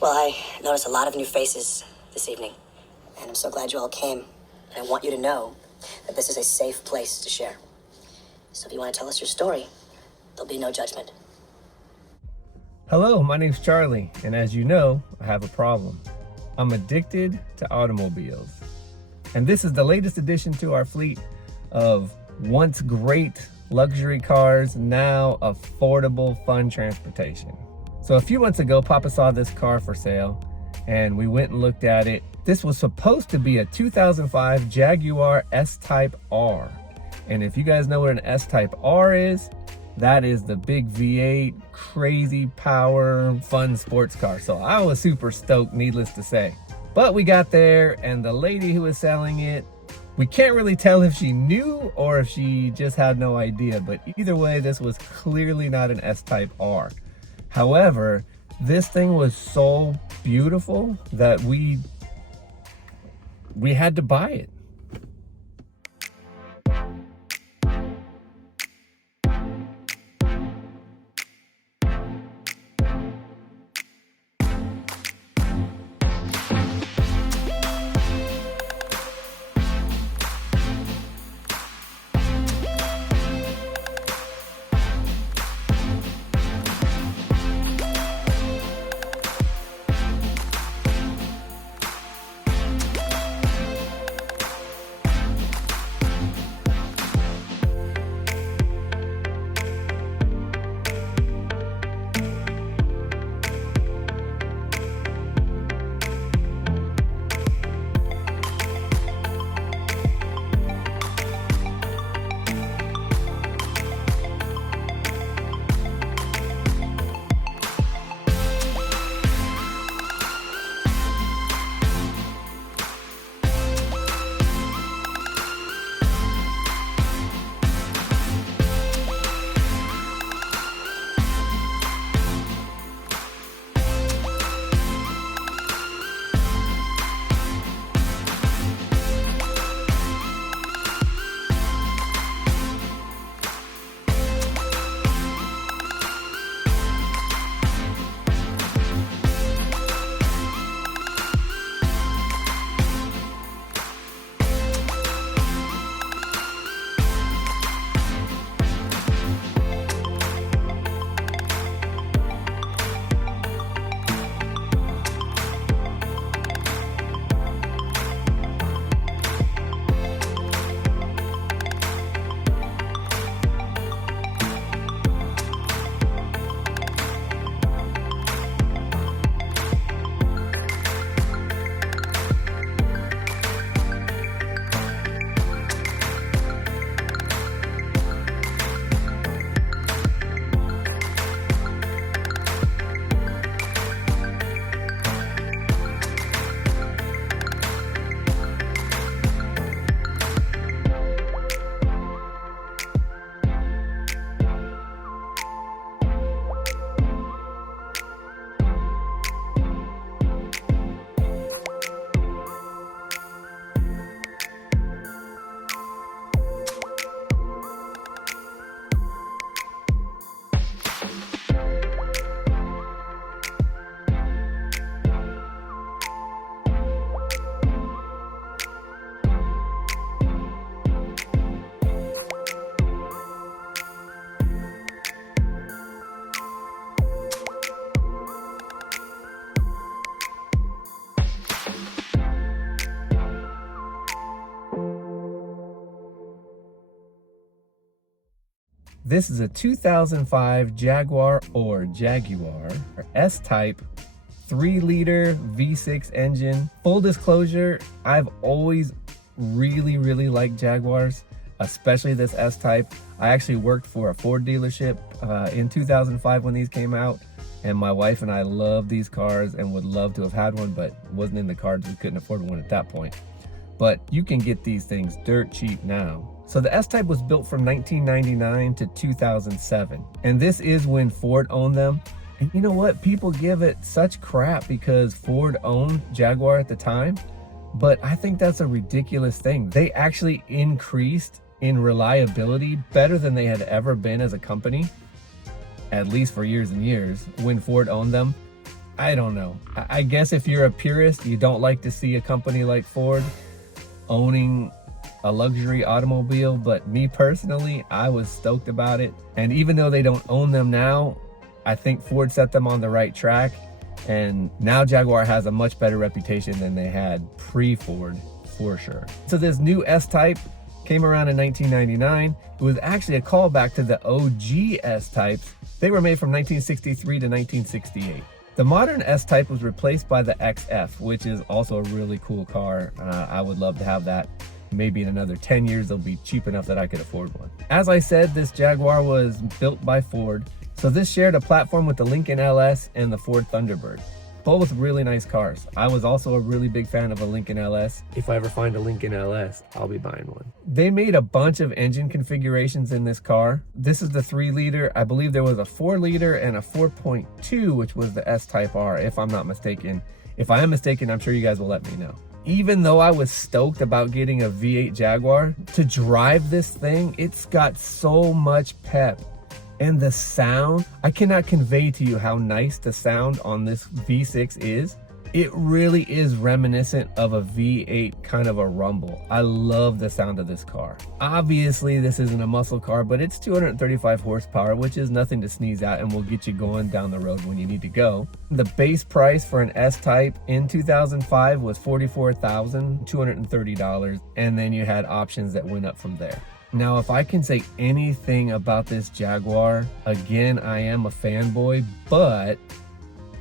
Well, I noticed a lot of new faces this evening, and I'm so glad you all came. And I want you to know that this is a safe place to share. So if you want to tell us your story, there'll be no judgment. Hello, my name's Charlie, and as you know, I have a problem. I'm addicted to automobiles. And this is the latest addition to our fleet of once great luxury cars, now affordable, fun transportation. So a few months ago, Papa saw this car for sale, and we went and looked at it. This was supposed to be a 2005 Jaguar S Type R. And if you guys know what an S Type R is, that is the big V8, crazy power, fun sports car. So I was super stoked, needless to say. But we got there, and the lady who was selling it, we can't really tell if she knew or if she just had no idea, but either way, this was clearly not an S Type R. However, this thing was so beautiful that we had to buy it. This is a 2005 Jaguar S Type 3-liter V6 engine. Full disclosure, I've always really liked Jaguars, especially this S Type. I actually worked for a Ford dealership in 2005 when these came out, and my wife and I love these cars and would love to have had one, but wasn't in the cards. We couldn't afford one at that point. But you can get these things dirt cheap now. So the S Type was built from 1999 to 2007. And this is when Ford owned them. And you know what? People give it such crap because Ford owned Jaguar at the time. But I think that's a ridiculous thing. They actually increased in reliability better than they had ever been as a company, at least for years and years, when Ford owned them. I don't know. I guess if you're a purist, you don't like to see a company like Ford owning a luxury automobile, but me personally, I was stoked about it. And even though they don't own them now, I think Ford set them on the right track, and now Jaguar has a much better reputation than they had pre-Ford, for sure. So this new S Type came around in 1999. It was actually a callback to the OG S Types. They were made from 1963 to 1968. The modern S Type was replaced by the XF, which is also a really cool car. I would love to have that. Maybe in another 10 years, they'll be cheap enough that I could afford one. As I said, this Jaguar was built by Ford. So this shared a platform with the Lincoln LS and the Ford Thunderbird. Both really nice cars. I was also a really big fan of a Lincoln LS. If I ever find a Lincoln LS, I'll be buying one. They made a bunch of engine configurations in this car. This is the 3-liter. I believe there was a 4-liter and a 4.2, which was the S Type R, if I'm not mistaken. If I am mistaken, I'm sure you guys will let me know. Even though I was stoked about getting a V8 Jaguar, to drive this thing, it's got so much pep. And the sound, I cannot convey to you how nice the sound on this V6 is. It really is reminiscent of a V8 kind of a rumble. I love the sound of this car. Obviously, this isn't a muscle car, but it's 235 horsepower, which is nothing to sneeze at and will get you going down the road when you need to go. The base price for an S Type in 2005 was $44,230, and then you had options that went up from there. Now, if I can say anything about this Jaguar, again, I am a fanboy, but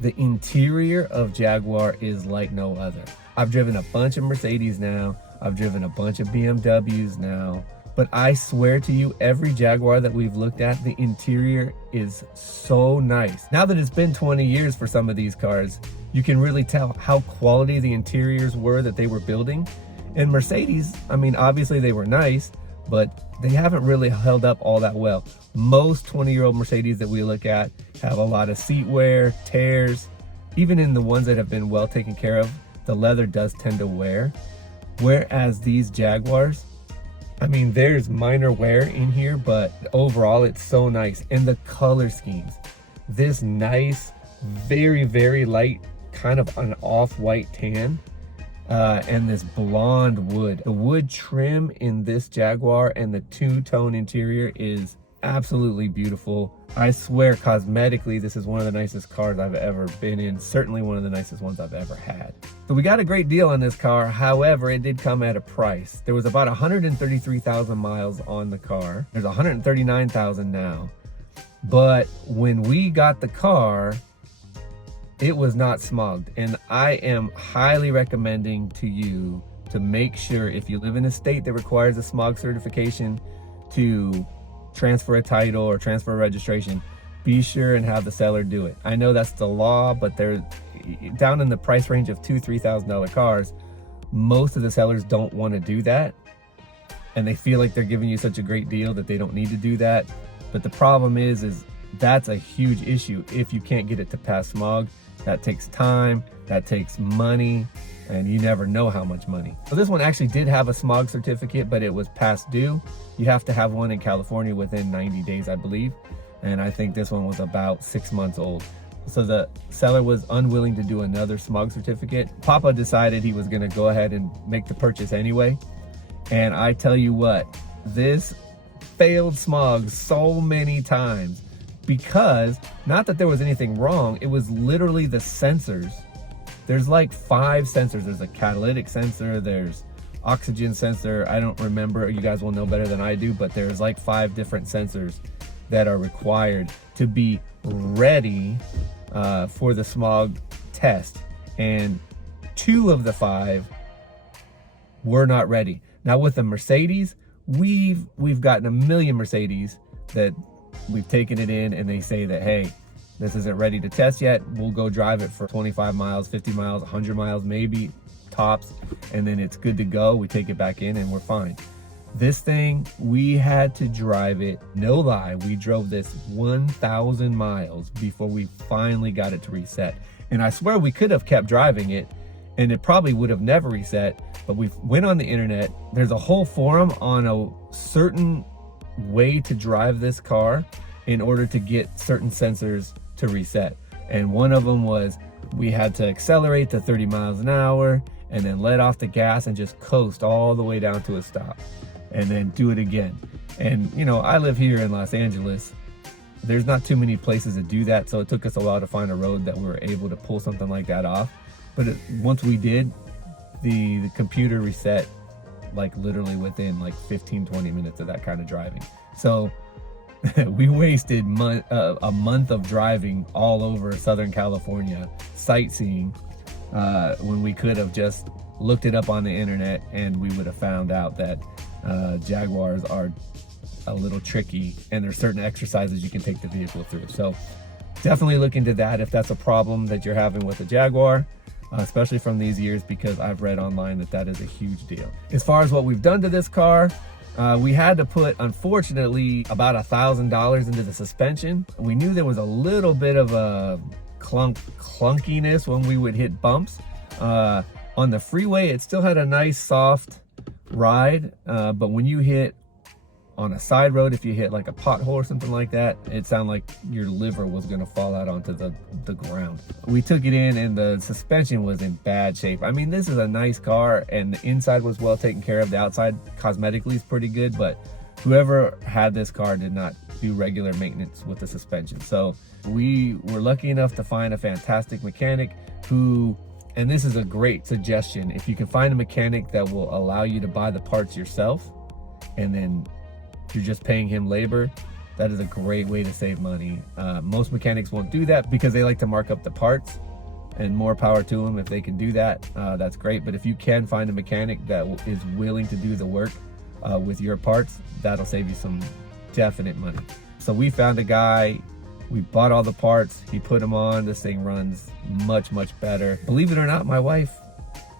the interior of Jaguar is like no other. I've driven a bunch of Mercedes now. I've driven a bunch of BMWs now. But I swear to you, every Jaguar that we've looked at, the interior is so nice. Now that it's been 20 years for some of these cars, you can really tell how quality the interiors were that they were building. And Mercedes, I mean, obviously they were nice, but they haven't really held up all that well. Most 20-year-old Mercedes that we look at have a lot of seat wear, tears. Even in the ones that have been well taken care of, the leather does tend to wear. Whereas these Jaguars, I mean, there's minor wear in here, but overall it's so nice. And the color schemes, this nice, very, very light, kind of an off-white tan. And this blonde wood. The wood trim in this Jaguar and the two-tone interior is absolutely beautiful. I swear, cosmetically, this is one of the nicest cars I've ever been in. Certainly one of the nicest ones I've ever had. So we got a great deal on this car. However, it did come at a price. There was about 133,000 miles on the car. There's 139,000 now. But when we got the car, it was not smogged, and I am highly recommending to you to make sure, if you live in a state that requires a smog certification to transfer a title or transfer a registration, be sure and have the seller do it. I know that's the law, but they're down in the price range of $2,000-$3,000 cars. Most of the sellers don't want to do that, and they feel like they're giving you such a great deal that they don't need to do that. But the problem is that's a huge issue if you can't get it to pass smog. That takes time, that takes money, and you never know how much money. So this one actually did have a smog certificate, but it was past due. You have to have one in California within 90 days, I believe. And I think this one was about 6 months old. So the seller was unwilling to do another smog certificate. Papa decided he was gonna go ahead and make the purchase anyway. And I tell you what, this failed smog so many times. Because, not that there was anything wrong, it was literally the sensors. There's like 5 sensors. There's a catalytic sensor, there's oxygen sensor. I don't remember, you guys will know better than I do, but there's like 5 different sensors that are required to be ready for the smog test. And 2 of the 5 were not ready. Now with the Mercedes, we've gotten a million Mercedes that we've taken it in and they say that, hey, this isn't ready to test yet. We'll go drive it for 25 miles, 50 miles, 100 miles, maybe tops, and then it's good to go. We take it back in and we're fine. This thing, we had to drive it, no lie, we drove this 1,000 miles before we finally got it to reset. And I swear we could have kept driving it and it probably would have never reset, but we went on the internet. There's a whole forum on a certain way to drive this car in order to get certain sensors to reset. And one of them was we had to accelerate to 30 miles an hour and then let off the gas and just coast all the way down to a stop and then do it again. And you know, I live here in Los Angeles. There's not too many places to do that, so it took us a while to find a road that we were able to pull something like that off. But once we did, the computer reset like literally within like 15-20 minutes of that kind of driving. So we wasted a month of driving all over Southern California sightseeing when we could have just looked it up on the internet, and we would have found out that Jaguars are a little tricky, and there's certain exercises you can take the vehicle through. So definitely look into that if that's a problem that you're having with a Jaguar, especially from these years, because I've read online that that is a huge deal. As far as what we've done to this car, we had to put, unfortunately, about $1,000 into the suspension. We knew there was a little bit of a clunkiness when we would hit bumps. On the freeway, it still had a nice soft ride, but when you hit on a side road, if you hit like a pothole or something like that, it sounded like your liver was gonna fall out onto the ground. We took it in and the suspension was in bad shape. I mean, this is a nice car and the inside was well taken care of. The outside cosmetically is pretty good, but whoever had this car did not do regular maintenance with the suspension. So we were lucky enough to find a fantastic mechanic who, and this is a great suggestion, if you can find a mechanic that will allow you to buy the parts yourself and then you're just paying him labor, that is a great way to save money. Most mechanics won't do that because they like to mark up the parts, and more power to them if they can do that. That's great. But if you can find a mechanic that is willing to do the work with your parts, that'll save you some definite money. So we found a guy, we bought all the parts, he put them on. This thing runs much, much better. Believe it or not, my wife,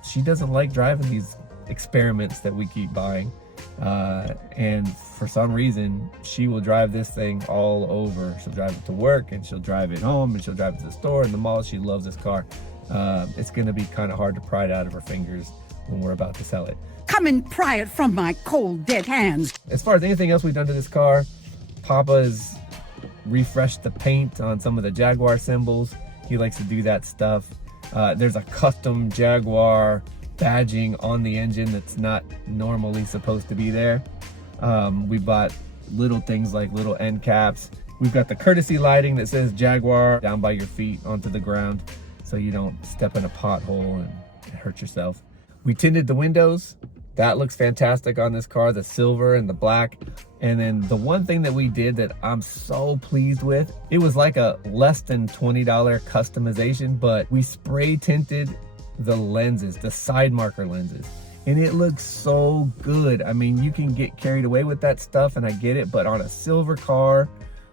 she doesn't like driving these experiments that we keep buying. And for some reason, she will drive this thing all over. She'll drive it to work, and she'll drive it home, and she'll drive it to the store and the mall. She loves this car. It's going to be kind of hard to pry it out of her fingers when we're about to sell it. Come and pry it from my cold, dead hands. As far as anything else we've done to this car, Papa's refreshed the paint on some of the Jaguar symbols. He likes to do that stuff. There's a custom Jaguar badging on the engine that's not normally supposed to be there. We bought little things like little end caps. We've got the courtesy lighting that says Jaguar down by your feet onto the ground so you don't step in a pothole and hurt yourself. We tinted the windows. That looks fantastic on this car, the silver and the black. And then the one thing that we did that I'm so pleased with, it was like a less than $20 customization, but we spray tinted the lenses, the side marker lenses, and it looks so good. I mean, you can get carried away with that stuff, and I get it, but on a silver car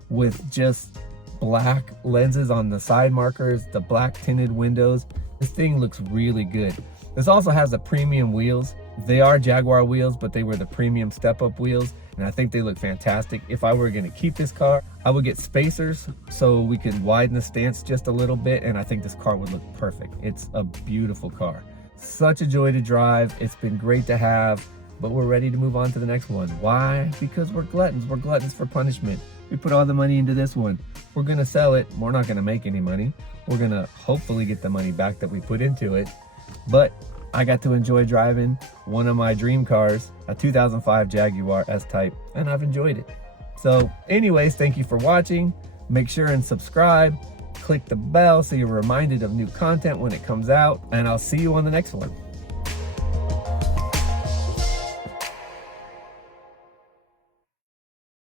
with just black lenses on the side markers, the black tinted windows, this thing looks really good. This also has the premium wheels. They are Jaguar wheels, but they were the premium step-up wheels, and I think they look fantastic. If I were going to keep this car, I would get spacers so we could widen the stance just a little bit, and I think this car would look perfect. It's a beautiful car. Such a joy to drive. It's been great to have, but we're ready to move on to the next one. Why? Because we're gluttons. We're gluttons for punishment. We put all the money into this one. We're going to sell it. We're not going to make any money. We're going to hopefully get the money back that we put into it, but I got to enjoy driving one of my dream cars, a 2005 Jaguar S Type, and I've enjoyed it. So anyways, thank you for watching. Make sure and subscribe. Click the bell so you're reminded of new content when it comes out, and I'll see you on the next one.